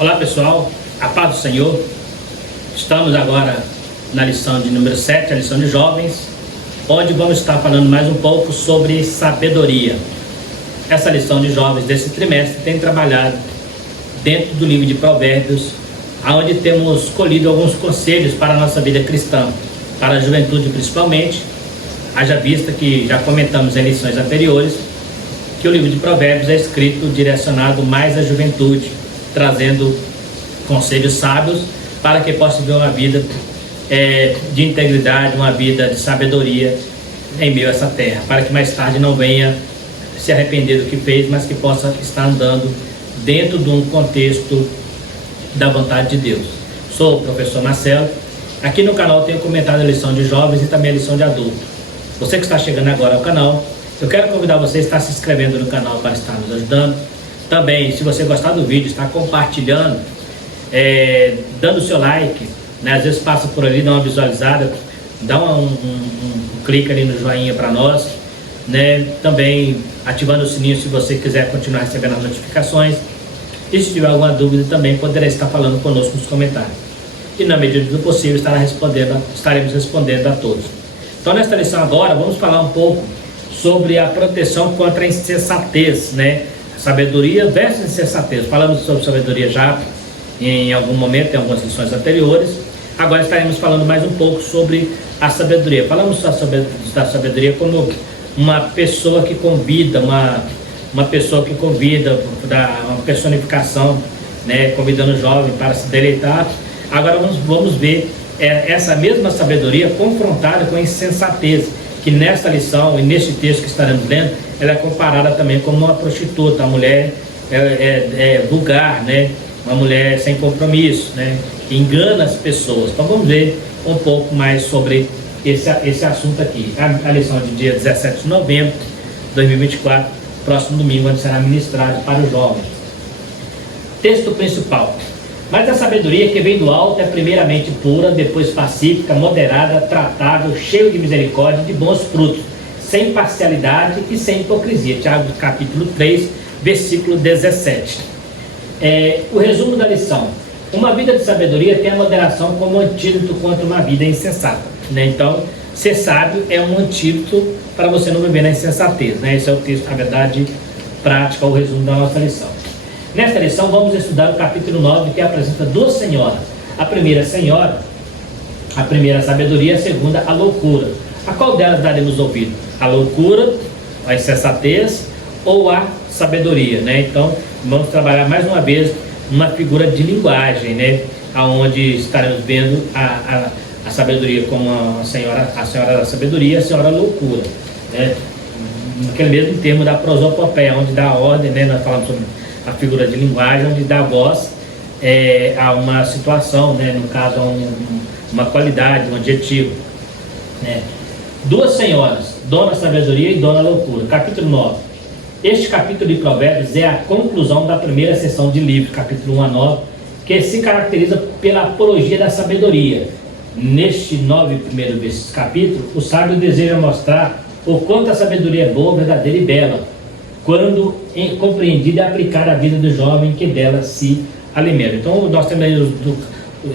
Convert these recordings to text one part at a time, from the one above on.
Olá pessoal, a paz do Senhor. Estamos agora na lição de número 7, a lição de jovens, onde vamos estar falando mais um pouco sobre sabedoria. Essa lição de jovens desse trimestre tem trabalhado dentro do livro de Provérbios, onde temos colhido alguns conselhos para a nossa vida cristã, para a juventude principalmente. Haja vista que já comentamos em lições anteriores que o livro de Provérbios é escrito direcionado mais à juventude, trazendo conselhos sábios para que possa viver uma vida de integridade, uma vida de sabedoria em meio a essa terra, para que mais tarde não venha se arrepender do que fez, mas que possa estar andando dentro de um contexto da vontade de Deus. Sou o professor Marcelo. Aqui no canal tenho comentado a lição de jovens e também a lição de adultos. Você que está chegando agora ao canal, eu quero convidar você a estar se inscrevendo no canal para estar nos ajudando. Também, se você gostar do vídeo, está compartilhando, dando o seu like, né? Às vezes passa por ali, dá uma visualizada, dá um clique ali no joinha para nós, né? Também ativando o sininho se você quiser continuar recebendo as notificações. E se tiver alguma dúvida também poderá estar falando conosco nos comentários. E na medida do possível estaremos respondendo a todos. Então nesta lição agora vamos falar um pouco sobre a proteção contra a insensatez, né? Sabedoria versus insensatez. Falamos sobre sabedoria já em algum momento, em algumas lições anteriores. Agora estaremos falando mais um pouco sobre a sabedoria. Falamos da sabedoria como uma pessoa que convida, uma pessoa que convida, uma personificação, né? Convidando o jovem para se deleitar. Agora vamos ver essa mesma sabedoria confrontada com a insensatez, que nesta lição e neste texto que estaremos lendo, ela é comparada também como uma prostituta, a mulher vulgar, né? Uma mulher sem compromisso, né? Que engana as pessoas. Então vamos ver um pouco mais sobre esse assunto aqui. A lição de dia 17 de novembro de 2024, próximo domingo, onde será ministrado para os jovens. Texto principal. Mas a sabedoria que vem do alto é primeiramente pura, depois pacífica, moderada, tratável, cheio de misericórdia e de bons frutos, sem parcialidade e sem hipocrisia. Tiago capítulo 3, versículo 17. O resumo da lição. Uma vida de sabedoria tem a moderação como antídoto contra uma vida insensata, né? Então, ser sábio é um antídoto para você não viver na insensatez, né? Esse é o texto, na verdade, prática, o resumo da nossa lição. Nesta lição vamos estudar o capítulo 9, que apresenta duas senhoras. A primeira senhora, a primeira sabedoria, a segunda a loucura. A qual delas daremos ouvido? A loucura, a insensatez ou a sabedoria, né? Então vamos trabalhar mais uma vez uma figura de linguagem, né? Onde estaremos vendo a sabedoria como a senhora da sabedoria, a senhora loucura, né? Naquele mesmo termo da prosopopeia, onde dá ordem, né? Nós falamos sobre a figura de linguagem, onde dá voz a uma situação, né? No caso, uma qualidade, um adjetivo, né? Duas senhoras, dona sabedoria e dona loucura. Capítulo 9. Este capítulo de Provérbios é a conclusão da primeira seção de livro, capítulo 1 a 9, que se caracteriza pela apologia da sabedoria. Neste 9 primeiro capítulo, o sábio deseja mostrar o quanto a sabedoria é boa, verdadeira e bela, quando compreendida e aplicada à vida do jovem que dela se alimenta. Então nós temos aí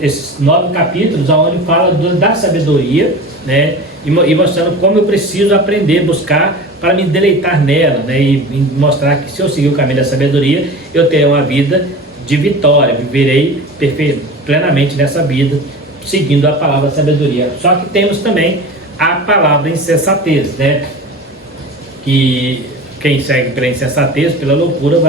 esses 9 capítulos onde fala da sabedoria, né? E mostrando como eu preciso aprender, buscar para me deleitar nela, né? E mostrar que se eu seguir o caminho da sabedoria, eu terei uma vida de vitória, viverei plenamente nessa vida, seguindo a palavra sabedoria. Só que temos também a palavra insensatez, né? Que quem segue pela insensatez, pela loucura,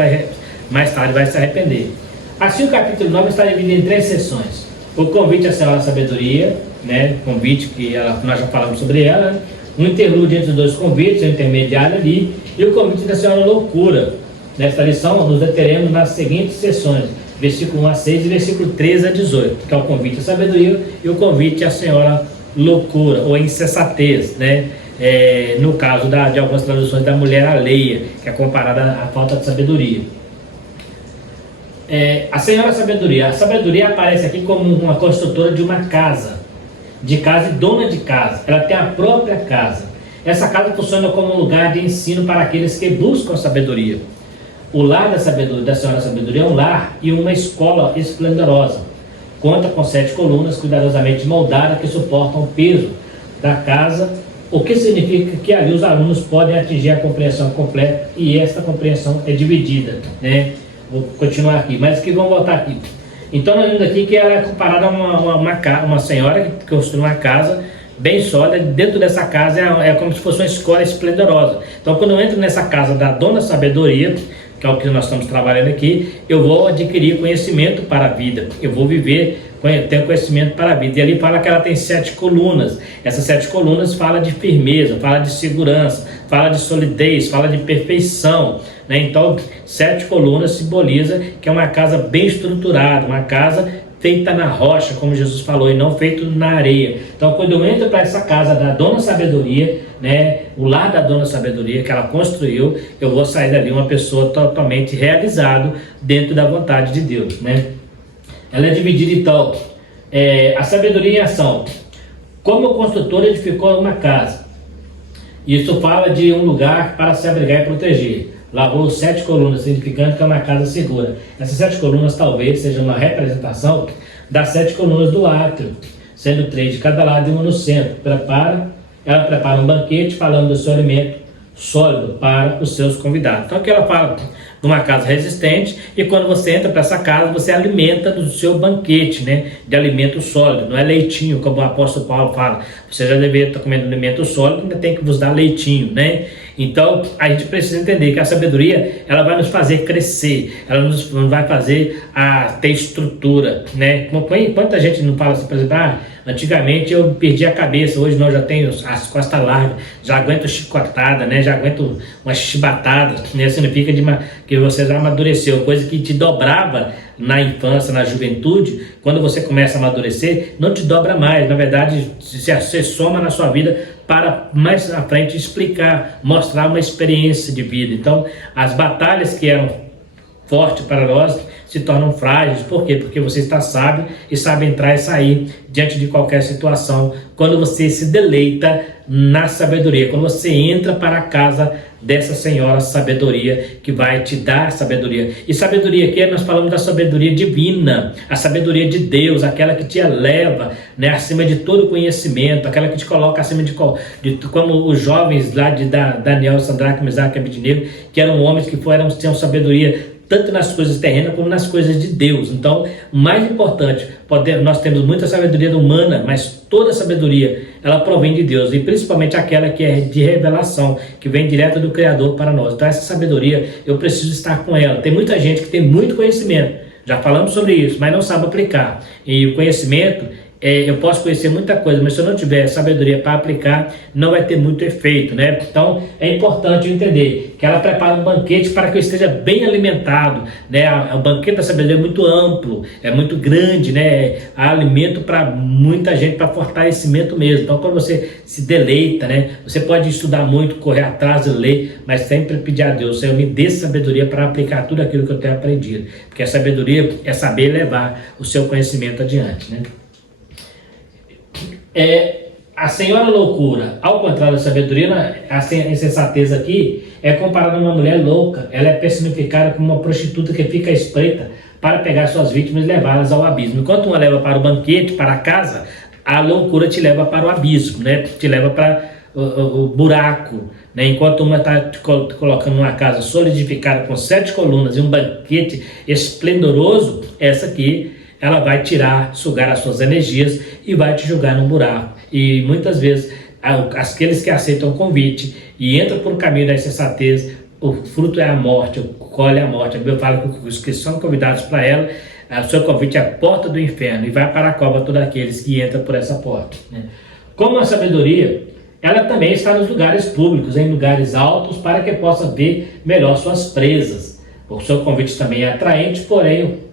mais tarde vai se arrepender. Assim o capítulo 9 está dividido em 3 sessões. O convite à senhora sabedoria, né? Convite que nós já falamos sobre ela, né? Um interlúdio entre os dois convites, um intermediário ali, e o convite da senhora loucura. Nesta lição nos deteremos nas seguintes sessões, versículo 1 a 6 e versículo 13 a 18, que é o convite à sabedoria e o convite à senhora loucura, ou insensatez, né? No caso de algumas traduções, da mulher alheia, que é comparada à falta de sabedoria. A senhora sabedoria. A sabedoria aparece aqui como uma construtora de uma casa, e dona de casa. Ela tem a própria casa. Essa casa funciona como um lugar de ensino para aqueles que buscam sabedoria. O lar da sabedoria, da Senhora Sabedoria, é um lar e uma escola esplendorosa. Conta com 7 colunas cuidadosamente moldadas que suportam o peso da casa, o que significa que ali os alunos podem atingir a compreensão completa, e esta compreensão é dividida, né? Vou continuar aqui, mas que vamos voltar aqui. Então nós vimos aqui que ela é comparada a uma senhora que construiu uma casa bem sólida. Dentro dessa casa é como se fosse uma escola esplendorosa. Então quando eu entro nessa casa da Dona Sabedoria, que é o que nós estamos trabalhando aqui, eu vou adquirir conhecimento para a vida, eu vou viver, ter conhecimento para a vida. E ali fala que ela tem 7 colunas. Essas 7 colunas falam de firmeza, fala de segurança, fala de solidez, fala de perfeição, né? Então 7 colunas simboliza que é uma casa bem estruturada, uma casa feita na rocha, como Jesus falou, e não feito na areia. Então quando eu entro para essa casa da Dona Sabedoria, né, o lar da Dona Sabedoria que ela construiu, eu vou sair dali uma pessoa totalmente realizado dentro da vontade de Deus, né? Ela é dividida então, a sabedoria em ação. Como o construtor edificou uma casa, isso fala de um lugar para se abrigar e proteger. Lavou 7 colunas, significando que é uma casa segura. Essas 7 colunas talvez sejam uma representação das 7 colunas do átrio, sendo 3 de cada lado e uma no centro. Ela prepara um banquete falando do seu alimento sólido para os seus convidados. Então aqui ela fala de uma casa resistente, e quando você entra para essa casa, você alimenta do seu banquete, né, de alimento sólido. Não é leitinho, como o apóstolo Paulo fala. Você já deveria estar comendo alimento sólido, ainda tem que vos dar leitinho, né? Então a gente precisa entender que a sabedoria, ela vai nos fazer crescer, ela nos vai fazer ter estrutura, né? Quanta gente não fala assim, por exemplo, antigamente eu perdi a cabeça, hoje não, já tenho as costas largas, já aguento chicotada, né? Já aguento uma chibatada, né? Significa que você já amadureceu, coisa que te dobrava na infância, na juventude. Quando você começa a amadurecer, não te dobra mais. Na verdade, você soma na sua vida para mais à frente explicar, mostrar uma experiência de vida. Então, as batalhas que eram fortes para nós se tornam frágeis. Por quê? Porque você está sábio e sabe entrar e sair diante de qualquer situação, quando você se deleita na sabedoria, quando você entra para a casa dessa Senhora Sabedoria, que vai te dar sabedoria. E sabedoria aqui, nós falamos da sabedoria divina, a sabedoria de Deus, aquela que te eleva, né, acima de todo conhecimento, aquela que te coloca acima de como os jovens lá de Daniel, Sadraque, Mesaque e Abednego, que eram homens que tinham sabedoria tanto nas coisas terrenas como nas coisas de Deus. Então, o mais importante, nós temos muita sabedoria humana, mas toda sabedoria, ela provém de Deus, e principalmente aquela que é de revelação, que vem direto do Criador para nós. Então essa sabedoria, eu preciso estar com ela. Tem muita gente que tem muito conhecimento, já falamos sobre isso, mas não sabe aplicar. E o conhecimento, eu posso conhecer muita coisa, mas se eu não tiver sabedoria para aplicar, não vai ter muito efeito, né? Então é importante entender que ela prepara um banquete para que eu esteja bem alimentado, né? O banquete da sabedoria é muito amplo, é muito grande, né? Há alimento para muita gente, para fortalecimento mesmo. Então quando você se deleita, né? Você pode estudar muito, correr atrás e ler, mas sempre pedir a Deus: Senhor, me dê sabedoria para aplicar tudo aquilo que eu tenho aprendido, porque a sabedoria é saber levar o seu conhecimento adiante, né? A Senhora Loucura, ao contrário da sabedoria, a insensatez aqui é comparada a uma mulher louca. Ela é personificada como uma prostituta que fica à espreita para pegar suas vítimas e levá-las ao abismo. Enquanto uma leva para o banquete, para a casa, a loucura te leva para o abismo, né? Te leva para o buraco, né? Enquanto uma está te colocando numa casa solidificada com 7 colunas e um banquete esplendoroso, essa aqui, ela vai sugar as suas energias e vai te jogar num buraco. E muitas vezes, aqueles que aceitam o convite e entram por um caminho da insensatez, o fruto é a morte, colhe a morte. A Bíblia fala que os que são convidados para ela, o seu convite é a porta do inferno, e vai para a cova todos aqueles que entram por essa porta, né? Como a sabedoria, ela também está nos lugares públicos, em lugares altos, para que possa ver melhor suas presas. O seu convite também é atraente, porém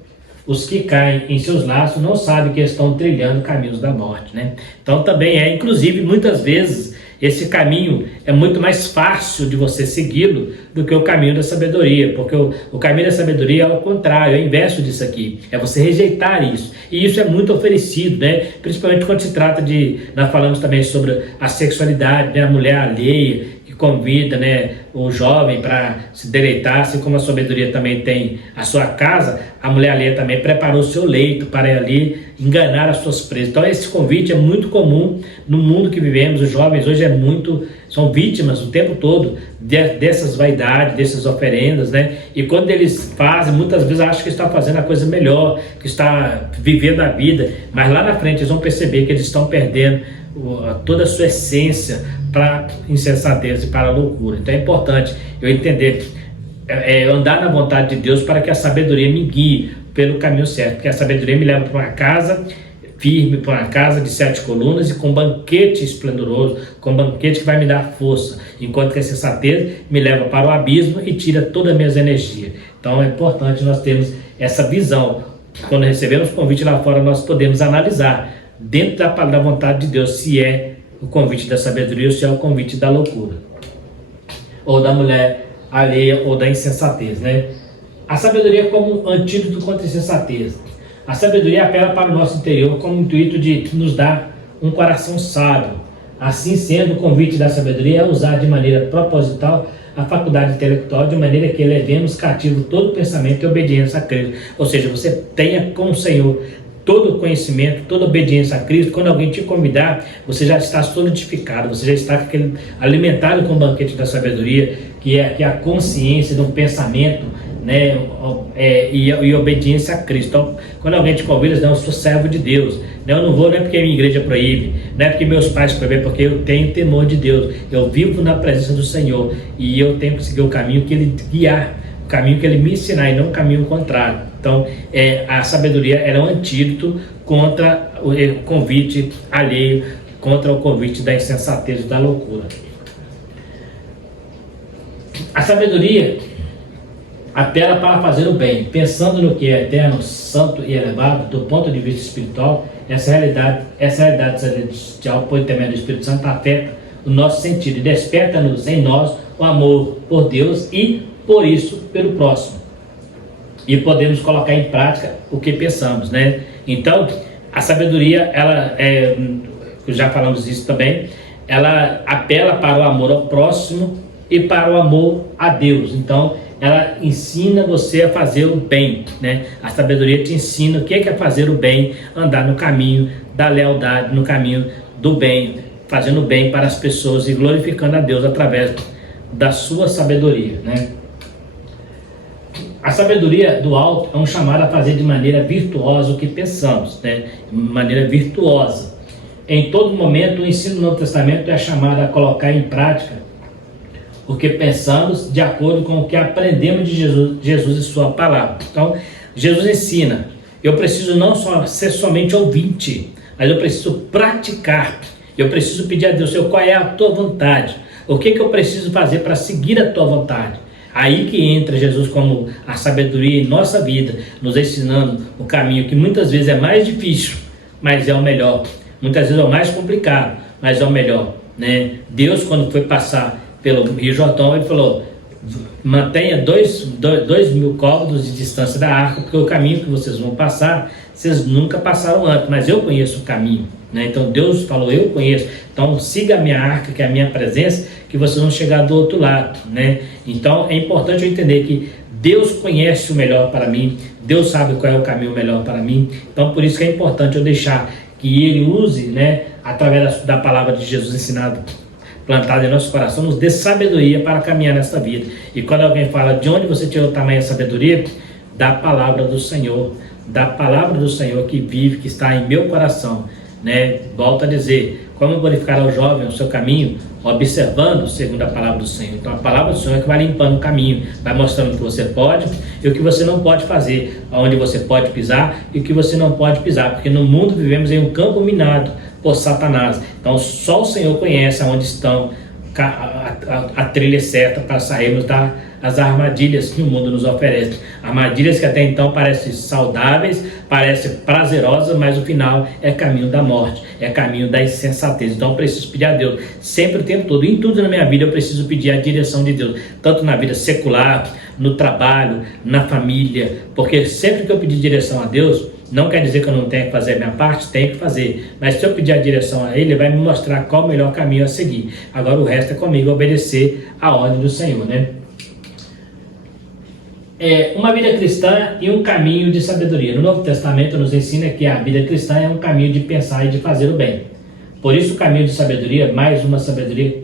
os que caem em seus laços não sabem que estão trilhando caminhos da morte, né? Então também inclusive muitas vezes esse caminho é muito mais fácil de você segui-lo do que o caminho da sabedoria, porque o caminho da sabedoria é ao contrário, é o inverso disso aqui, é você rejeitar isso, e isso é muito oferecido, né? Principalmente quando se trata nós falamos também sobre a sexualidade, né? A mulher alheia, que que convida, né, o jovem para se deleitar, assim como a sabedoria também tem a sua casa, a mulher alheia também preparou o seu leito para ir ali enganar as suas presas. Então esse convite é muito comum no mundo que vivemos. Os jovens hoje são vítimas o tempo todo dessas vaidades, dessas oferendas, né? E quando eles fazem, muitas vezes acham que estão fazendo a coisa melhor, que está vivendo a vida, mas lá na frente eles vão perceber que eles estão perdendo toda a sua essência para insensatez e para a loucura. Então é importante eu entender, andar na vontade de Deus para que a sabedoria me guie pelo caminho certo, porque a sabedoria me leva para uma casa firme, para uma casa de 7 colunas e com banquete esplendoroso, com banquete que vai me dar força, enquanto que a sensatez me leva para o abismo e tira todas as minhas energias. Então é importante nós termos essa visão. Quando recebemos convite lá fora, nós podemos analisar dentro da vontade de Deus se é o convite da sabedoria ou se é o convite da loucura, ou da mulher alheia, ou da insensatez, né? A sabedoria como antídoto contra a insensatez. A sabedoria apela para o nosso interior com o intuito de nos dar um coração sábio. Assim sendo, o convite da sabedoria é usar de maneira proposital a faculdade intelectual, de maneira que levemos cativo todo pensamento e obediência a Cristo. Ou seja, você tenha com o Senhor todo conhecimento, toda obediência a Cristo. Quando alguém te convidar, você já está solidificado, você já está alimentado com o banquete da sabedoria, que é a consciência de um pensamento, né, e obediência a Cristo. Então, quando alguém te convida, não, eu sou servo de Deus, eu não vou, não é porque a minha igreja proíbe, não é porque meus pais proíbem, é porque eu tenho temor de Deus, eu vivo na presença do Senhor e eu tenho que seguir o caminho que Ele guiar, o caminho que Ele me ensinar e não o caminho contrário. Então, a sabedoria é um antídoto contra o convite alheio, contra o convite da insensatez e da loucura. A sabedoria apela para fazer o bem, pensando no que é eterno, santo e elevado, do ponto de vista espiritual. Essa realidade celestial, por intermédio do Espírito Santo, afeta o nosso sentido e desperta-nos em nós o amor por Deus e, por isso, pelo próximo. E podemos colocar em prática o que pensamos, né? Então, a sabedoria, já falamos disso também, ela apela para o amor ao próximo e para o amor a Deus. Então, ela ensina você a fazer o bem, né? A sabedoria te ensina o que é fazer o bem, andar no caminho da lealdade, no caminho do bem, fazendo o bem para as pessoas e glorificando a Deus através da sua sabedoria, né? A sabedoria do alto é um chamado a fazer de maneira virtuosa o que pensamos, né? De maneira virtuosa. Em todo momento, o ensino do Novo Testamento é chamado a colocar em prática o que pensamos de acordo com o que aprendemos de Jesus e sua palavra. Então, Jesus ensina. Eu preciso não só ser somente ouvinte, mas eu preciso praticar. Eu preciso pedir a Deus, Senhor, qual é a tua vontade? O que eu preciso fazer para seguir a tua vontade? Aí que entra Jesus como a sabedoria em nossa vida, nos ensinando o caminho que muitas vezes é mais difícil, mas é o melhor. Muitas vezes é o mais complicado, mas é o melhor, né? Deus, quando foi passar pelo Rio Jordão, Ele falou, mantenha 2.000 côvados de distância da arca, porque o caminho que vocês vão passar, vocês nunca passaram antes, mas eu conheço o caminho, né? Então Deus falou, eu conheço, então siga a minha arca, que é a minha presença, que vocês vão chegar do outro lado, né? Então é importante eu entender que Deus conhece o melhor para mim, Deus sabe qual é o caminho melhor para mim. Então por isso que é importante eu deixar que Ele use, né, através da palavra de Jesus ensinada, plantada em nosso coração, nos dê sabedoria para caminhar nessa vida. E quando alguém fala de onde você tirou tamanha sabedoria, da palavra do Senhor, da palavra do Senhor que vive, que está em meu coração, né? Volto a dizer, como glorificar ao jovem o seu caminho, observando segundo a palavra do Senhor. Então a palavra do Senhor é que vai limpando o caminho, vai mostrando o que você pode e o que você não pode fazer, onde você pode pisar e o que você não pode pisar, porque no mundo vivemos em um campo minado por Satanás. Então só o Senhor conhece aonde estão a trilha certa para sairmos das armadilhas que o mundo nos oferece. Armadilhas que até então parecem saudáveis, parecem prazerosas, mas o final é caminho da morte, é caminho da insensatez. Então eu preciso pedir a Deus, sempre o tempo todo, em tudo na minha vida eu preciso pedir a direção de Deus, tanto na vida secular, no trabalho, na família, porque sempre que eu pedir direção a Deus, não quer dizer que eu não tenho que fazer a minha parte, tenho que fazer, mas se eu pedir a direção a Ele, Ele vai me mostrar qual o melhor caminho a seguir. Agora o resto é comigo, obedecer a ordem do Senhor, né? Uma vida cristã e um caminho de sabedoria. No Novo Testamento nos ensina que a vida cristã é um caminho de pensar e de fazer o bem. Por isso o caminho de sabedoria, mais uma sabedoria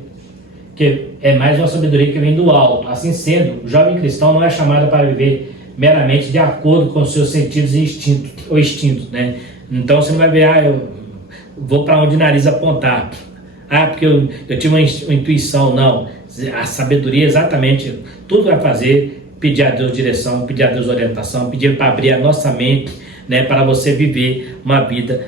que vem do alto. Assim sendo, o jovem cristão não é chamado para viver meramente de acordo com os seus sentidos e instintos, né? Então você não vai ver, eu vou para onde o nariz apontar, porque eu tive uma intuição. Não, a sabedoria é exatamente tudo vai fazer, pedir a Deus direção, pedir a Deus orientação, pedir para abrir a nossa mente, né, para você viver uma vida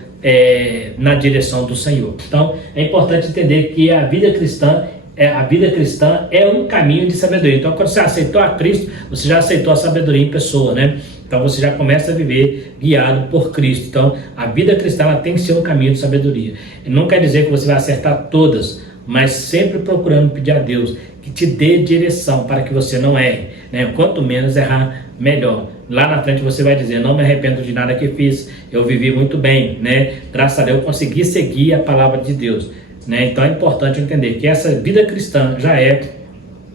na direção do Senhor. Então é importante entender que a vida cristã é um caminho de sabedoria. Então quando você aceitou a Cristo, você já aceitou a sabedoria em pessoa, né? Então você já começa a viver guiado por Cristo. Então a vida cristã ela tem que ser um caminho de sabedoria. Não quer dizer que você vai acertar todas, mas sempre procurando pedir a Deus que te dê direção para que você não erre, né? Quanto menos errar, melhor. Lá na frente você vai dizer, não me arrependo de nada que fiz, eu vivi muito bem, né? Graças a Deus eu consegui seguir a palavra de Deus, né? Então é importante entender que essa vida cristã já é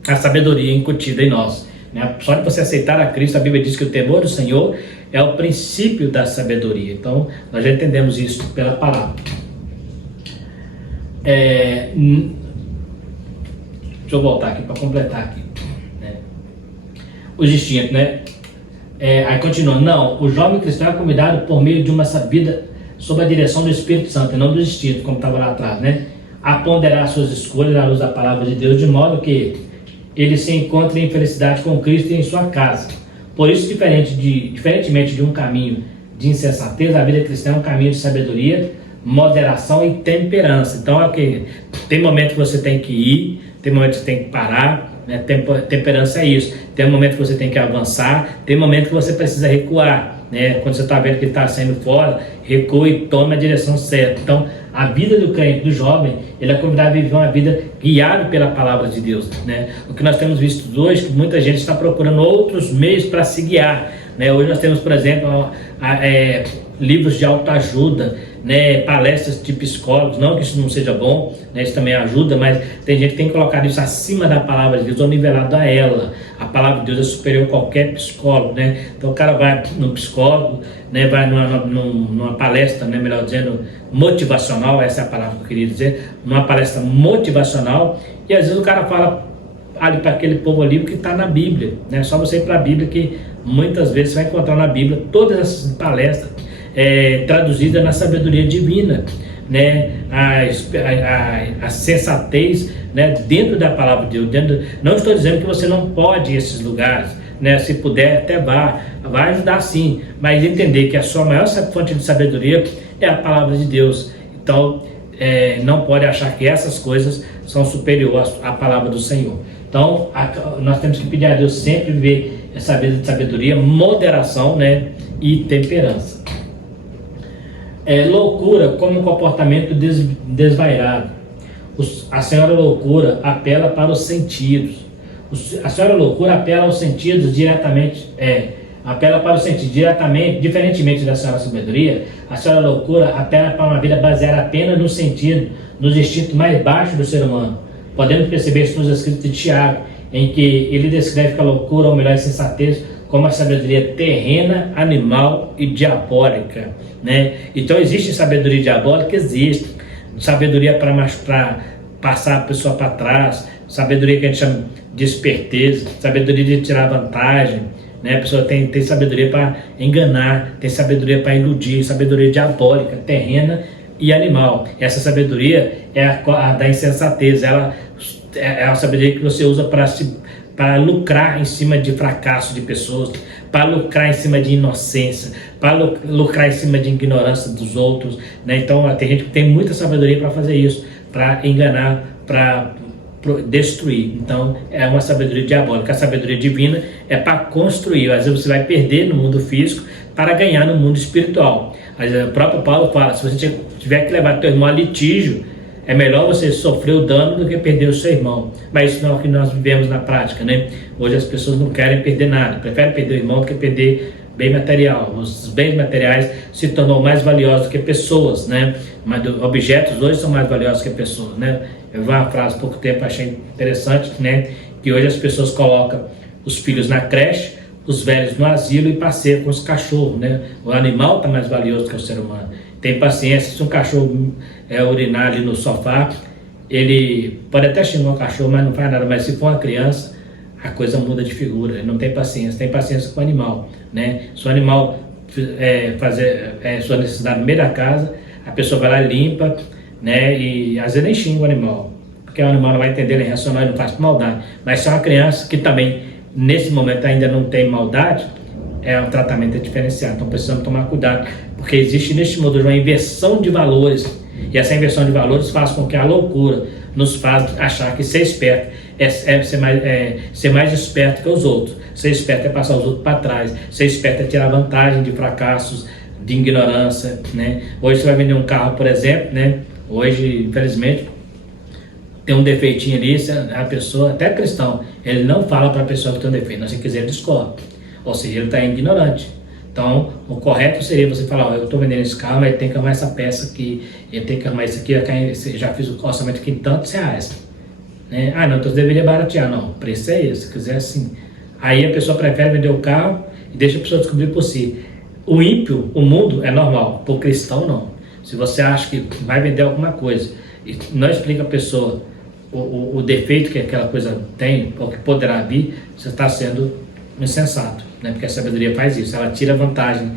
a sabedoria incutida em nós, né? Só de você aceitar a Cristo, a Bíblia diz que o temor do Senhor é o princípio da sabedoria. Então nós já entendemos isso pela palavra. Deixa eu voltar aqui para completar aqui, né? Os instintos, né? Aí continua, não, o jovem cristão é convidado por meio de uma vida sob a direção do Espírito Santo e não dos instintos, como estava lá atrás, né? A ponderar suas escolhas à luz da palavra de Deus, de modo que ele se encontre em felicidade com Cristo e em sua casa. Por isso, diferentemente de um caminho de insensatez, a vida cristã é um caminho de sabedoria, moderação e temperança. Então, tem momento que você tem que ir, tem momento que você tem que parar, né? Temperança é isso. Tem momento que você tem que avançar, tem momento que você precisa recuar, né? Quando você está vendo que está saindo fora, recua e toma a direção certa. Então, a vida do crente, do jovem, ele é convidado a viver uma vida guiada pela palavra de Deus, né? O que nós temos visto hoje, que muita gente está procurando outros meios para se guiar, né? Hoje nós temos, por exemplo, livros de autoajuda, né, palestras de psicólogos, não que isso não seja bom, né, isso também ajuda, mas tem gente que tem colocado isso acima da palavra de Deus, ou nivelado a ela. A palavra de Deus é superior a qualquer psicólogo, né? Então o cara vai no psicólogo, né, vai numa palestra, né, melhor dizendo, motivacional, essa é a palavra que eu queria dizer, numa palestra motivacional, e às vezes o cara fala ali para aquele povo ali o que está na Bíblia, né? Só você ir para a Bíblia que muitas vezes você vai encontrar na Bíblia todas essas palestras traduzida na sabedoria divina, né? A sensatez, né? Dentro da palavra de Deus. Não estou dizendo que você não pode ir a esses lugares, né? Se puder até vai ajudar sim, mas entender que a sua maior fonte de sabedoria é a palavra de Deus. Então não pode achar que essas coisas são superiores à palavra do Senhor. Então nós temos que pedir a Deus sempre viver essa vida de sabedoria, moderação, né? E temperança. Loucura como um comportamento desvairado. A senhora loucura apela para os sentidos. A senhora loucura apela aos sentidos diretamente, apela para os sentidos diretamente, diferentemente da senhora sabedoria. A senhora loucura apela para uma vida baseada apenas no sentido, nos instintos mais baixos do ser humano. Podemos perceber isso nos escritos de Tiago, em que ele descreve que a loucura, ou melhor, a insensatez, como a sabedoria terrena, animal e diabólica, né? Então existe sabedoria diabólica, existe sabedoria para passar a pessoa para trás, sabedoria que a gente chama de esperteza, sabedoria de tirar vantagem, né? A pessoa tem sabedoria para enganar, tem sabedoria para iludir, sabedoria diabólica, terrena e animal. Essa sabedoria é a da insensatez, ela é a sabedoria que você usa para lucrar em cima de fracasso de pessoas, para lucrar em cima de inocência, para lucrar em cima de ignorância dos outros, né? Então tem gente que tem muita sabedoria para fazer isso, para enganar, para destruir. Então é uma sabedoria diabólica. A sabedoria divina é para construir. Às vezes você vai perder no mundo físico para ganhar no mundo espiritual. O próprio Paulo fala, se você tiver que levar teu irmão a litígio, É melhor você sofrer o dano do que perder o seu irmão. Mas isso não é o que nós vivemos na prática, né? Hoje as pessoas não querem perder nada, preferem perder o irmão do que perder bem material. Os bens materiais se tornam mais valiosos do que pessoas, né? Mas objetos hoje são mais valiosos que pessoas, né? Eu vi uma frase há pouco tempo, achei interessante, né? Que hoje as pessoas colocam os filhos na creche, os velhos no asilo e passeiam com os cachorros, né? O animal está mais valioso que o ser humano. Tem paciência. Se um cachorro urinar ali no sofá, ele pode até xingar o cachorro, mas não faz nada. Mas se for uma criança, a coisa muda de figura. Ele não tem paciência. Tem paciência com o animal, né? Se o animal fazer sua necessidade no meio da casa, a pessoa vai lá e limpa, né? E às vezes nem xinga o animal, porque o animal não vai entender, ele é racional, ele não faz maldade. Mas se é uma criança que também nesse momento ainda não tem maldade, um tratamento diferenciado. Então precisamos tomar cuidado, porque existe neste mundo uma inversão de valores, e essa inversão de valores faz com que a loucura nos faz achar que ser esperto ser mais esperto que os outros. Ser esperto é passar os outros para trás. Ser esperto é tirar vantagem de fracassos, de ignorância, né? Hoje você vai vender um carro, por exemplo, né? Hoje, infelizmente, tem um defeitinho ali, a pessoa, até cristão, ele não fala para a pessoa que tem um defeito, mas se quiser ele descobre. Ou seja, ele está ignorante. Então, o correto seria você falar, eu estou vendendo esse carro, mas ele tem que arrumar essa peça aqui, ele tem que arrumar isso aqui, eu já fiz o orçamento aqui em tantos reais. Né? Ah, não, então você deveria baratear. Não, o preço é esse, se quiser assim. Aí a pessoa prefere vender o carro e deixa a pessoa descobrir por si. O ímpio, o mundo é normal, para o cristão não. Se você acha que vai vender alguma coisa e não explica a pessoa o defeito que aquela coisa tem, ou que poderá vir, você está sendo insensato, né? Porque a sabedoria faz isso, ela tira vantagem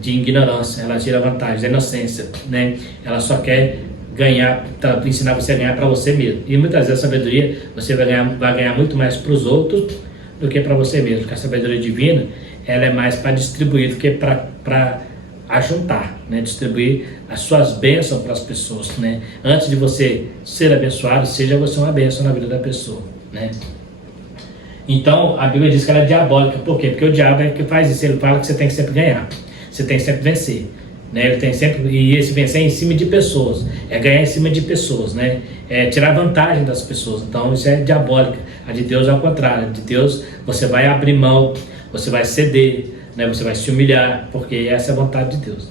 de ignorância, ela tira vantagem da inocência, né? Ela só quer ganhar, para ensinar você a ganhar para você mesmo. E muitas vezes a sabedoria você vai ganhar muito mais para os outros do que para você mesmo, porque a sabedoria divina ela é mais para distribuir do que para ajuntar, né? Distribuir as suas bênçãos para as pessoas, né? Antes de você ser abençoado, seja você uma bênção na vida da pessoa, né? Então a Bíblia diz que ela é diabólica. Por quê? Porque o diabo é que faz isso. Ele fala que você tem que sempre ganhar, você tem que sempre vencer, né? Ele tem sempre, e esse vencer é em cima de pessoas, é ganhar em cima de pessoas, né? É tirar vantagem das pessoas. Então isso é diabólica. A de Deus é ao contrário. A de Deus você vai abrir mão, você vai ceder, né? Você vai se humilhar, porque essa é a vontade de Deus.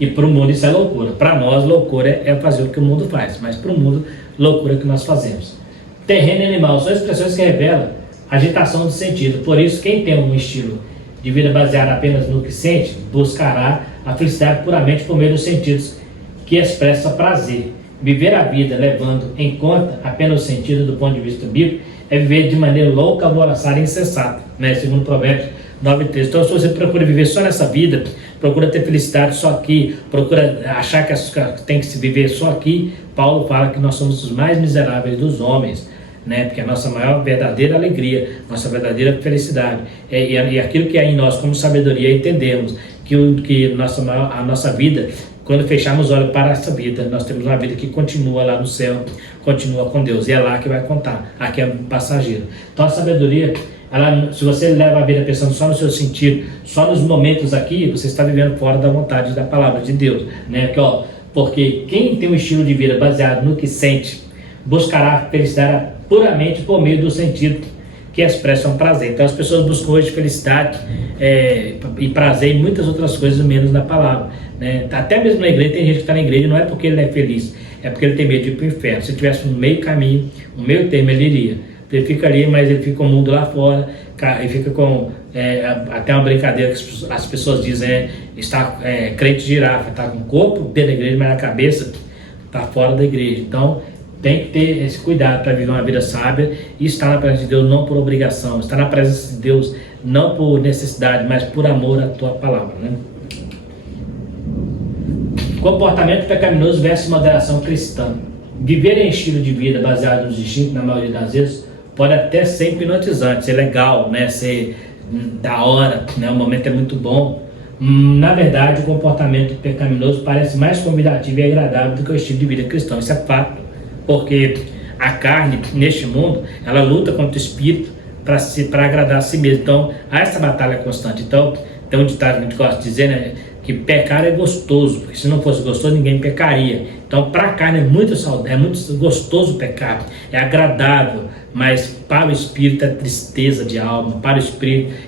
E para o mundo isso é loucura. Para nós loucura é fazer o que o mundo faz, mas para o mundo loucura é o que nós fazemos. Terreno e animal são expressões que revelam agitação do sentido. Por isso, quem tem um estilo de vida baseado apenas no que sente, buscará a felicidade puramente por meio dos sentidos que expressa prazer. Viver a vida levando em conta apenas o sentido do ponto de vista bíblico é viver de maneira louca, alvoroçada e insensata, né? Segundo Provérbios 9:13. Então, se você procura viver só nessa vida, procura ter felicidade só aqui, procura achar que tem que se viver só aqui, Paulo fala que nós somos os mais miseráveis dos homens, né? Porque a nossa maior verdadeira alegria, nossa verdadeira felicidade e aquilo que é em nós como sabedoria, entendemos que a nossa vida, quando fecharmos os olhos para essa vida, nós temos uma vida que continua lá no céu, continua com Deus, e é lá que vai contar, aqui é passageiro. Então a sabedoria, se você leva a vida pensando só no seu sentido, só nos momentos aqui, você está vivendo fora da vontade da palavra de Deus, né? Porque quem tem um estilo de vida baseado no que sente, buscará felicidade puramente por meio do sentido que expressam prazer. Então as pessoas buscam hoje felicidade e prazer em muitas outras coisas menos na palavra, né? Até mesmo na igreja, tem gente que está na igreja não é porque ele é feliz, é porque ele tem medo de ir para o inferno. Se tivesse um meio caminho, um meio termo, ele iria. Ele fica ali, mas ele fica com o mundo lá fora, e fica com até uma brincadeira que as pessoas dizem, está crente de girafa, está com o corpo dentro da igreja, mas a cabeça está fora da igreja. Então tem que ter esse cuidado para viver uma vida sábia e estar na presença de Deus não por obrigação, estar na presença de Deus não por necessidade, mas por amor à tua palavra, né? Comportamento pecaminoso versus moderação cristã. Viver em estilo de vida baseado nos instintos, na maioria das vezes, pode até ser hipnotizante, ser legal, né? Ser da hora, né? O momento é muito bom. Na verdade, o comportamento pecaminoso parece mais convidativo e agradável do que o estilo de vida cristão. Isso é fato, porque a carne, neste mundo, ela luta contra o espírito para agradar a si mesmo. Então, há essa batalha constante. Então, tem um ditado que a gente gosta de dizer, né? que pecar é gostoso, porque se não fosse gostoso ninguém pecaria. Então para a carne é muito saudável, é muito gostoso pecar, é agradável, mas para o espírito é tristeza de alma, para o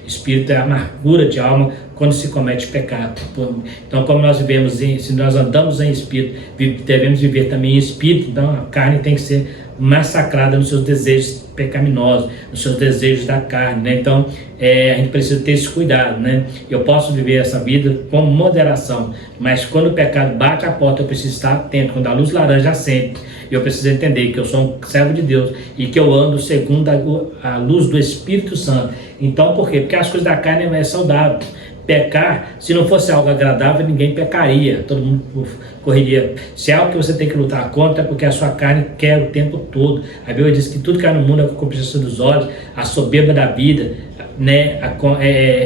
espírito é amargura de alma quando se comete pecado. Então como nós vivemos, se nós andamos em espírito, devemos viver também em espírito, então a carne tem que ser massacrada nos seus desejos pecaminosos, nos seus desejos da carne, né? Então a gente precisa ter esse cuidado, né? Eu posso viver essa vida com moderação, mas quando o pecado bate a porta eu preciso estar atento, quando a luz laranja acende, eu preciso entender que eu sou um servo de Deus e que eu ando segundo a luz do Espírito Santo. Então por quê? Porque as coisas da carne não é saudável. Pecar, se não fosse algo agradável, ninguém pecaria, todo mundo correria. Se é algo que você tem que lutar contra, é porque a sua carne quer o tempo todo. A Bíblia diz que tudo que há no mundo é a concupiscência dos olhos, a soberba da vida, né,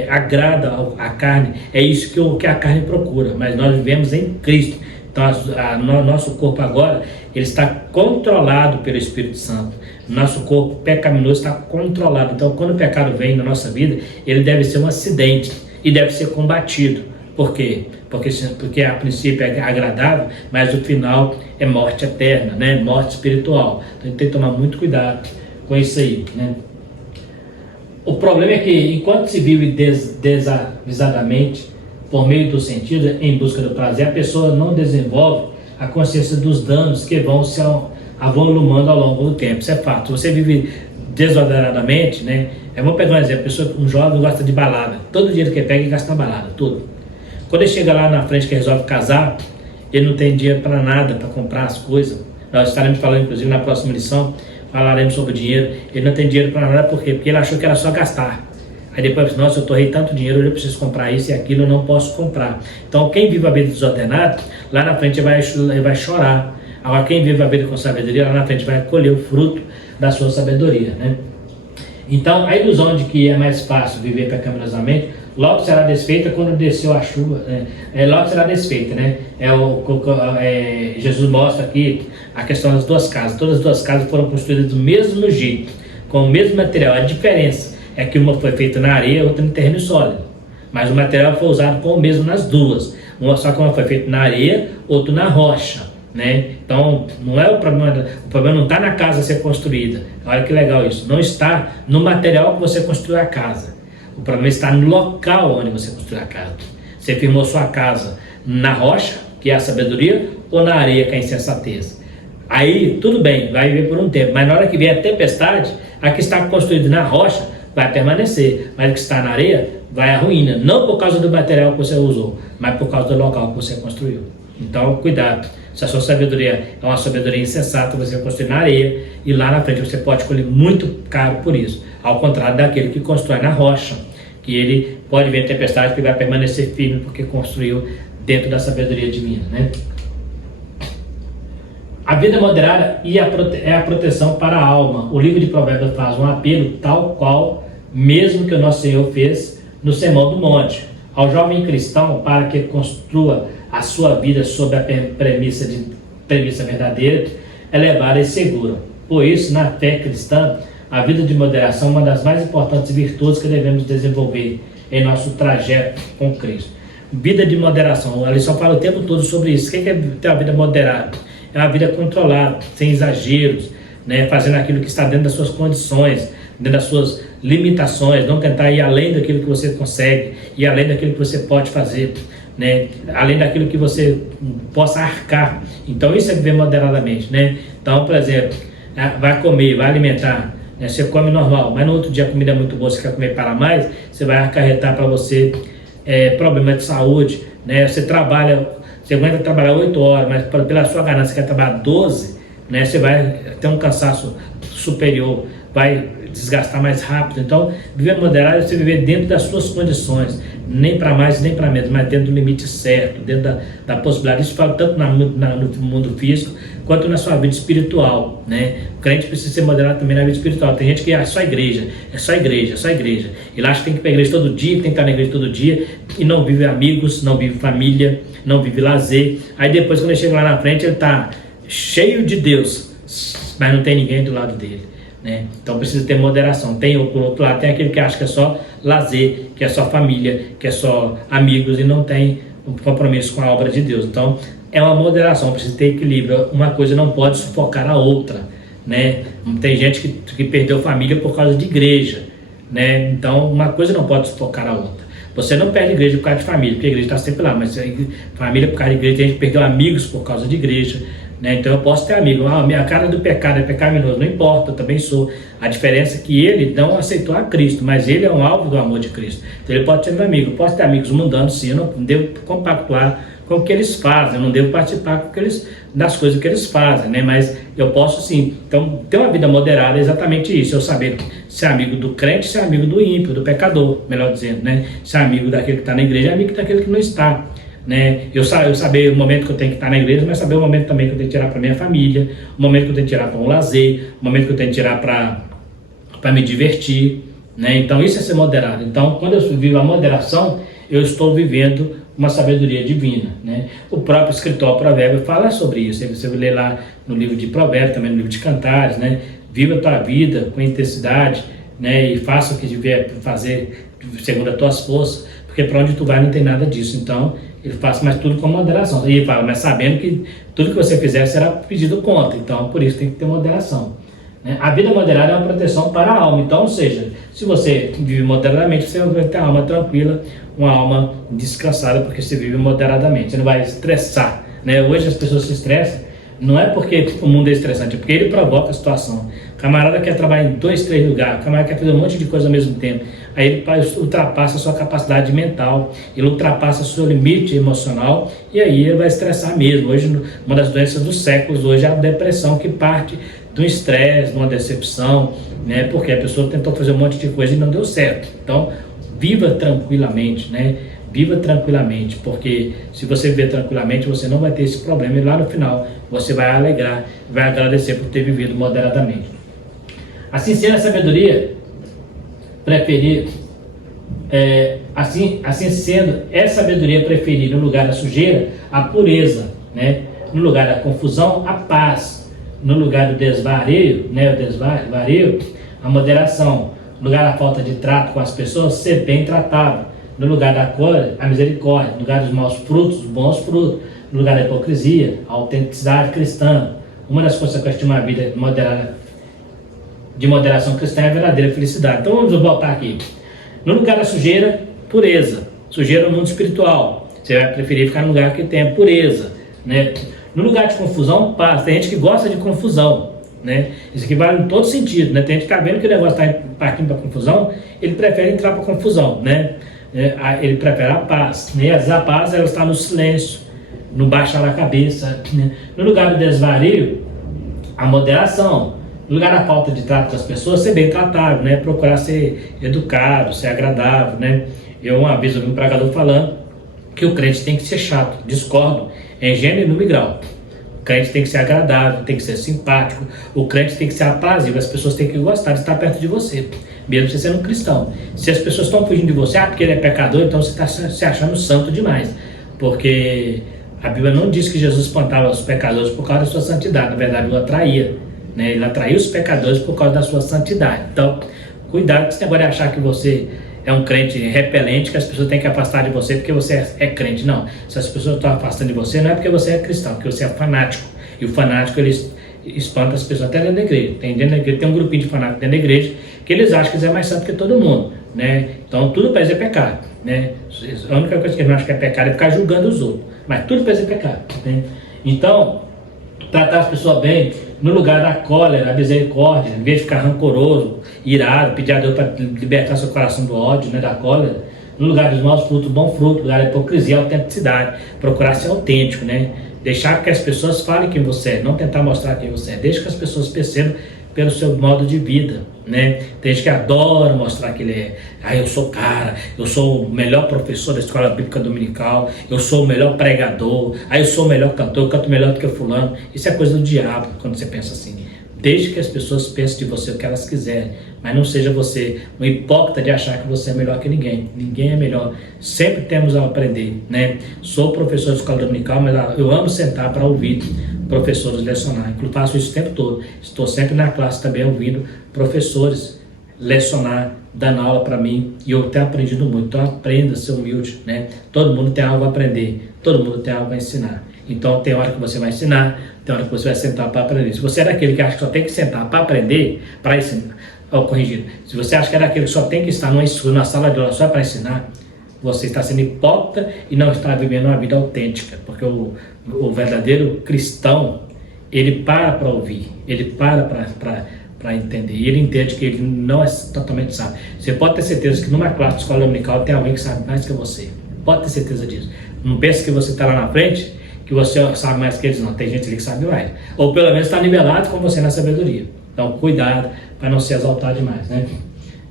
agrada a carne. É isso que a carne procura, mas nós vivemos em Cristo. Então nosso corpo agora, ele está controlado pelo Espírito Santo. Nosso corpo pecaminoso está controlado. Então quando o pecado vem na nossa vida, ele deve ser um acidente e deve ser combatido. Por quê? Porque a princípio é agradável, mas o final é morte eterna, né? Morte espiritual. Então a gente tem que tomar muito cuidado com isso aí, né? O problema é que enquanto se vive desavisadamente por meio do sentido, em busca do prazer, a pessoa não desenvolve a consciência dos danos que vão se avolumando ao longo do tempo. Isso é fato. Se você vive desordenadamente, né? Vamos pegar um exemplo, um jovem gosta de balada, todo dinheiro que ele pega ele gasta na balada, tudo. Quando ele chega lá na frente que resolve casar, ele não tem dinheiro para nada, para comprar as coisas. Nós estaremos falando, inclusive, na próxima lição, falaremos sobre dinheiro. Ele não tem dinheiro para nada, por quê? Porque ele achou que era só gastar. Aí depois, nossa, eu torrei tanto dinheiro, eu preciso comprar isso e aquilo, eu não posso comprar. Então, quem vive a vida desordenada, lá na frente ele vai chorar. Agora, quem vive a vida com sabedoria, lá na frente vai colher o fruto da sua sabedoria, né? Então, a ilusão de que é mais fácil viver pecaminosamente, logo será desfeita quando desceu a chuva, logo será desfeita, né? Jesus mostra aqui a questão das duas casas. Todas as duas casas foram construídas do mesmo jeito, com o mesmo material. A diferença é que uma foi feita na areia, outra no terreno sólido. Mas o material foi usado com o mesmo nas duas. Só que uma foi feita na areia, outra na rocha, né? Então não é o problema não está na casa a ser construída. Olha que legal isso, não está no material que você construiu a casa, o problema está no local onde você construiu a casa. Você firmou sua casa na rocha, que é a sabedoria, ou na areia, que é a insensatez. Aí tudo bem, vai viver por um tempo, mas na hora que vier a tempestade, a que está construída na rocha vai permanecer, mas a que está na areia vai à ruína, não por causa do material que você usou, mas por causa do local que você construiu. Então cuidado. Se a sua sabedoria é uma sabedoria insensata, você vai construir na areia e lá na frente você pode colher muito caro por isso. Ao contrário daquele que constrói na rocha, que ele pode ver a tempestade que vai permanecer firme porque construiu dentro da sabedoria divina, né? A vida moderada é a proteção para a alma. O livro de Provérbios faz um apelo tal qual mesmo que o nosso Senhor fez no Sermão do Monte ao jovem cristão para que construa a sua vida sob a premissa verdadeira, elevada e segura. Por isso, na fé cristã, a vida de moderação é uma das mais importantes virtudes que devemos desenvolver em nosso trajeto com Cristo. Vida de moderação, a lição fala o tempo todo sobre isso. O que é ter uma vida moderada? É uma vida controlada, sem exageros, né? Fazendo aquilo que está dentro das suas condições, dentro das suas limitações, não tentar ir além daquilo que você consegue, ir além daquilo que você pode fazer, né? Além daquilo que você possa arcar. Então isso é viver moderadamente, né? Então, por exemplo, vai comer, vai alimentar, né? Você come normal, mas no outro dia a comida é muito boa, você quer comer para mais, você vai acarretar para você problemas de saúde, né? Você aguenta trabalhar 8 horas, mas pela sua ganância você quer trabalhar 12, né? Você vai ter um cansaço superior, vai desgastar mais rápido. Então, viver moderado é você viver dentro das suas condições, nem para mais nem para menos, mas dentro do limite certo, dentro da possibilidade. Isso fala tanto no mundo físico quanto na sua vida espiritual, né? O crente precisa ser moderado também na vida espiritual. Tem gente que é só igreja, é só igreja, é só igreja. Ele acha que tem que ir para a igreja todo dia, tem que estar na igreja todo dia, e não vive amigos, não vive família, não vive lazer. Aí depois, quando ele chega lá na frente, ele está cheio de Deus, mas não tem ninguém do lado dele, né? Então precisa ter moderação. Por outro lado, tem aquele que acha que é só lazer, que é só família, que é só amigos e não tem um compromisso com a obra de Deus. Então, é uma moderação, precisa ter equilíbrio. Uma coisa não pode sufocar a outra, né? Tem gente que perdeu família por causa de igreja, né? Então, uma coisa não pode sufocar a outra. Você não perde igreja por causa de família, porque a igreja está sempre lá, mas família por causa de igreja, tem gente que perdeu amigos por causa de igreja, né? Então eu posso ter amigo, minha cara do pecado é pecaminoso, não importa, eu também sou. A diferença é que ele não aceitou a Cristo, mas ele é um alvo do amor de Cristo. Então ele pode ser meu amigo, eu posso ter amigos mundanos, sim, eu não devo compactuar com o que eles fazem, eu não devo participar das coisas que eles fazem, né? Mas eu posso sim. Então, ter uma vida moderada é exatamente isso, eu saber ser amigo do crente, ser amigo do ímpio, do pecador, melhor dizendo, né? Ser amigo daquele que está na igreja, amigo daquele que não está, né? Eu saber o momento que eu tenho que estar na igreja, mas saber o momento também que eu tenho que tirar para minha família, o momento que eu tenho que tirar para um lazer, o momento que eu tenho que tirar para me divertir, né? Então, isso é ser moderado. Então, quando eu vivo a moderação, eu estou vivendo uma sabedoria divina, né? O próprio escritor Provérbio fala sobre isso. Você lê lá no livro de Provérbios, também no livro de Cantares, né? Viva a tua vida com intensidade, né? E faça o que tiver fazer segundo as tuas forças, porque para onde tu vai não tem nada disso. Então, ele faz mas tudo com moderação. E ele fala, mas sabendo que tudo que você fizer será pedido conta. Então, por isso tem que ter moderação, né? A vida moderada é uma proteção para a alma. Então, ou seja, se você vive moderadamente, você vai ter a alma tranquila, uma alma descansada, porque você vive moderadamente, você não vai estressar, né? Hoje as pessoas se estressam, não é porque o mundo é estressante, é porque ele provoca a situação. O camarada quer trabalhar em 2, 3 lugares, o camarada quer fazer um monte de coisa ao mesmo tempo, aí ele ultrapassa a sua capacidade mental, ele ultrapassa o seu limite emocional, e aí ele vai estressar mesmo. Hoje, uma das doenças dos séculos hoje é a depressão, que parte do estresse, de uma decepção, né? Porque a pessoa tentou fazer um monte de coisa e não deu certo. Então, viva tranquilamente, né? Viva tranquilamente, porque se você viver tranquilamente, você não vai ter esse problema, e lá no final você vai alegrar, vai agradecer por ter vivido moderadamente. Assim sendo, a sabedoria preferir, assim sendo, é sabedoria preferir no lugar da sujeira a pureza, né? No lugar da confusão a paz, no lugar do desvario, né? O desvario, a moderação, no lugar da falta de trato com as pessoas, ser bem tratado, no lugar da cólera, a misericórdia, no lugar dos maus frutos, os bons frutos, no lugar da hipocrisia, a autenticidade cristã. Uma das consequências de uma vida moderada, de moderação cristã, é a verdadeira felicidade. Então vamos voltar aqui. No lugar da sujeira, pureza. Sujeira no mundo espiritual. Você vai preferir ficar no lugar que tenha pureza, né? No lugar de confusão, paz. Tem gente que gosta de confusão, né? Isso aqui vale em todo sentido, né? Tem gente que está vendo que o negócio está partindo para confusão, ele prefere entrar para confusão, né? Ele prefere a paz, né? Às vezes a paz, ela está no silêncio, no baixar a cabeça, né? No lugar do desvario, a moderação. No lugar da falta de trato das pessoas, ser bem tratado, né? Procurar ser educado, ser agradável, né? Eu uma vez ouvi um pregador falando que o crente tem que ser chato. Discordo em gênero e número e grau. O crente tem que ser agradável, tem que ser simpático, o crente tem que ser aprazível, as pessoas têm que gostar de estar perto de você, mesmo você sendo um cristão. Se as pessoas estão fugindo de você, porque ele é pecador, então você está se achando santo demais, porque a Bíblia não diz que Jesus espantava os pecadores por causa da sua santidade, na verdade ele atraía, né? Ele atraiu os pecadores por causa da sua santidade. Então, cuidado com esse negócio de achar que você é um crente repelente, que as pessoas têm que afastar de você porque você é crente. Não, se as pessoas estão afastando de você, não é porque você é cristão, porque você é fanático. E o fanático, ele espanta as pessoas até dentro da igreja. Tem um grupinho de fanáticos dentro da igreja que eles acham que eles é mais santo que todo mundo, né? Então tudo para eles é pecado, né? A única coisa que eles não acham que é pecado é ficar julgando os outros, mas tudo para eles é pecado, né? Então, tratar as pessoas bem, no lugar da cólera, a misericórdia, em vez de ficar rancoroso, irado, pedir a Deus para libertar seu coração do ódio, né, da cólera. No lugar dos maus frutos, bom fruto, no lugar da hipocrisia, autenticidade, procurar ser autêntico, né? Deixar que as pessoas falem quem você é, não tentar mostrar quem você é. Deixa que as pessoas percebam pelo seu modo de vida, né? Tem gente que adora mostrar que ele é, eu sou cara, eu sou o melhor professor da escola bíblica dominical, eu sou o melhor pregador, eu sou o melhor cantor, eu canto melhor do que fulano. Isso é coisa do diabo, quando você pensa assim. Deixe que as pessoas pensem de você o que elas quiserem, mas não seja você um hipócrita de achar que você é melhor que ninguém. Ninguém é melhor. Sempre temos a aprender, né? Sou professor de escola dominical, mas eu amo sentar para ouvir professores lecionar. Inclusive faço isso o tempo todo. Estou sempre na classe também ouvindo professores lecionar dando aula para mim e eu tenho aprendido muito. Então aprenda a ser humilde, né? Todo mundo tem algo a aprender, todo mundo tem algo a ensinar. Então tem hora que você vai ensinar, tem hora que você vai sentar para aprender. Se você é daquele que acha que só tem que sentar para aprender, para ensinar, corrigido. Se você acha que é daquele que só tem que estar numa sala de aula só para ensinar, você está sendo hipócrita e não está vivendo uma vida autêntica, porque o verdadeiro cristão, ele para ouvir, ele para entender, e ele entende que ele não é totalmente sábio. Você pode ter certeza que numa classe de escola dominical tem alguém que sabe mais que você, pode ter certeza disso. Não pense que você está lá na frente, que você sabe mais que eles, não. Tem gente ali que sabe mais, ou pelo menos está nivelado com você na sabedoria. Então cuidado para não se exaltar demais, né?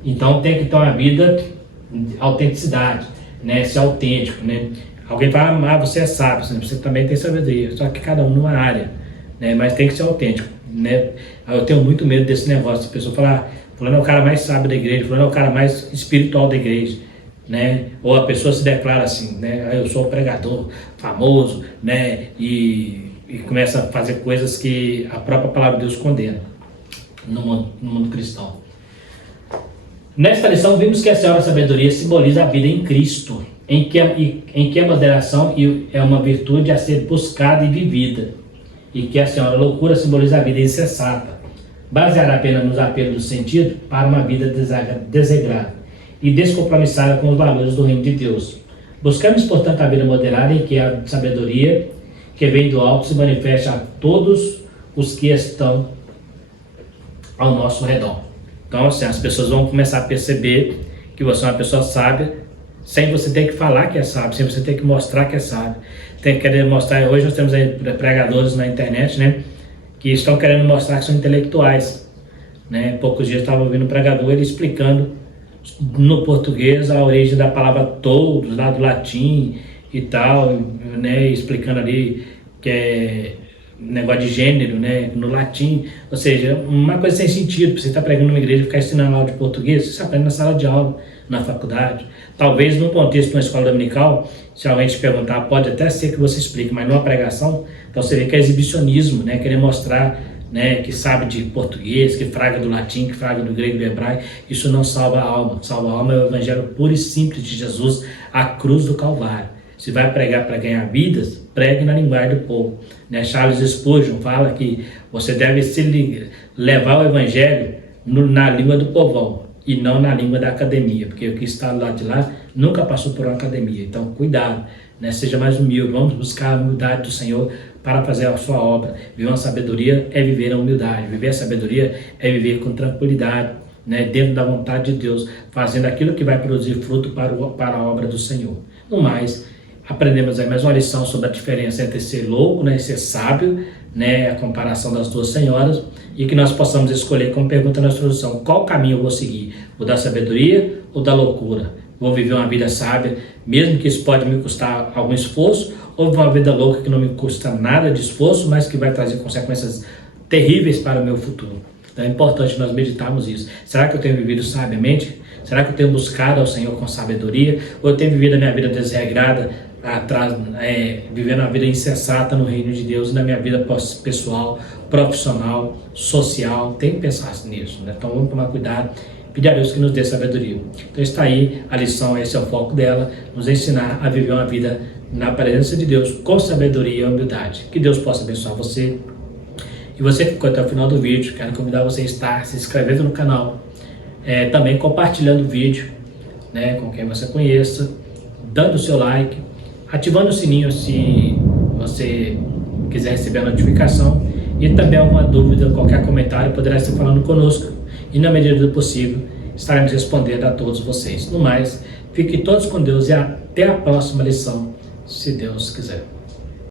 Então tem que ter uma vida de autenticidade, né? Ser autêntico, né? Alguém vai amar, você é sábio, você também tem sabedoria, só que cada um numa área, né? Mas tem que ser autêntico, né? Eu tenho muito medo desse negócio, a pessoa falar, fulano é o cara mais sábio da igreja, fulano é o cara mais espiritual da igreja, né? Ou a pessoa se declara assim, né? Eu sou um pregador famoso, né? E começa a fazer coisas que a própria palavra de Deus condena no mundo cristão. Nesta lição vimos que a Senhora Sabedoria simboliza a vida em Cristo, em que a moderação é uma virtude a ser buscada e vivida, e que a Senhora Loucura simboliza a vida insensata, baseada apenas nos apelos do sentido para uma vida desregrada e descompromissada com os valores do reino de Deus. Buscamos, portanto, a vida moderada em que a sabedoria que vem do alto se manifesta a todos os que estão ao nosso redor. Então, assim, as pessoas vão começar a perceber que você é uma pessoa sábia, sem você ter que falar que é sábio, sem você ter que mostrar que é sábio. Tem que querer mostrar, hoje nós temos aí pregadores na internet, né, que estão querendo mostrar que são intelectuais, né? Poucos dias eu estava ouvindo um pregador, ele explicando no português a origem da palavra todos, lá do latim e tal, né, explicando ali que é negócio de gênero, né, no latim, ou seja, uma coisa sem sentido. Você está pregando numa igreja e ficar ensinando aula de português, você aprende na sala de aula, na faculdade. Talvez num contexto de uma escola dominical, se alguém te perguntar, pode até ser que você explique, mas numa pregação, então você vê que é exibicionismo, né, querer mostrar, né, que sabe de português, que fraga do latim, que fraga do grego e do hebraico. Isso não salva a alma. Salva a alma é o evangelho puro e simples de Jesus, a cruz do Calvário. Se vai pregar para ganhar vidas, pregue na linguagem do povo, né? Charles Spurgeon fala que você deve levar o evangelho na língua do povão e não na língua da academia, porque o que está lá de lá nunca passou por uma academia. Então cuidado, né? Seja mais humilde, vamos buscar a humildade do Senhor para fazer a sua obra. Viver uma sabedoria é viver a humildade, viver a sabedoria é viver com tranquilidade, né? Dentro da vontade de Deus, fazendo aquilo que vai produzir fruto para a obra do Senhor. No mais, aprendemos aí mais uma lição sobre a diferença entre ser louco, né, e ser sábio, né, a comparação das duas senhoras, e que nós possamos escolher, como pergunta na introdução, qual caminho eu vou seguir, o da sabedoria ou da loucura? Vou viver uma vida sábia, mesmo que isso pode me custar algum esforço, ou uma vida louca que não me custa nada de esforço, mas que vai trazer consequências terríveis para o meu futuro. Então é importante nós meditarmos isso. Será que eu tenho vivido sabiamente? Será que eu tenho buscado ao Senhor com sabedoria? Ou eu tenho vivido a minha vida desregrada, vivendo uma vida insensata no reino de Deus e na minha vida pessoal, profissional, social? Tem que pensar nisso, né? Então vamos tomar cuidado, pedir a Deus que nos dê sabedoria. Então está aí a lição, esse é o foco dela, nos ensinar a viver uma vida na presença de Deus com sabedoria e humildade. Que Deus possa abençoar você. E você que ficou até o final do vídeo, quero convidar você a estar se inscrevendo no canal, também compartilhando o vídeo, né, com quem você conheça, dando o seu like, ativando o sininho se você quiser receber a notificação, e também alguma dúvida, qualquer comentário, poderá estar falando conosco, e na medida do possível estaremos respondendo a todos vocês. No mais, fiquem todos com Deus e até a próxima lição, se Deus quiser.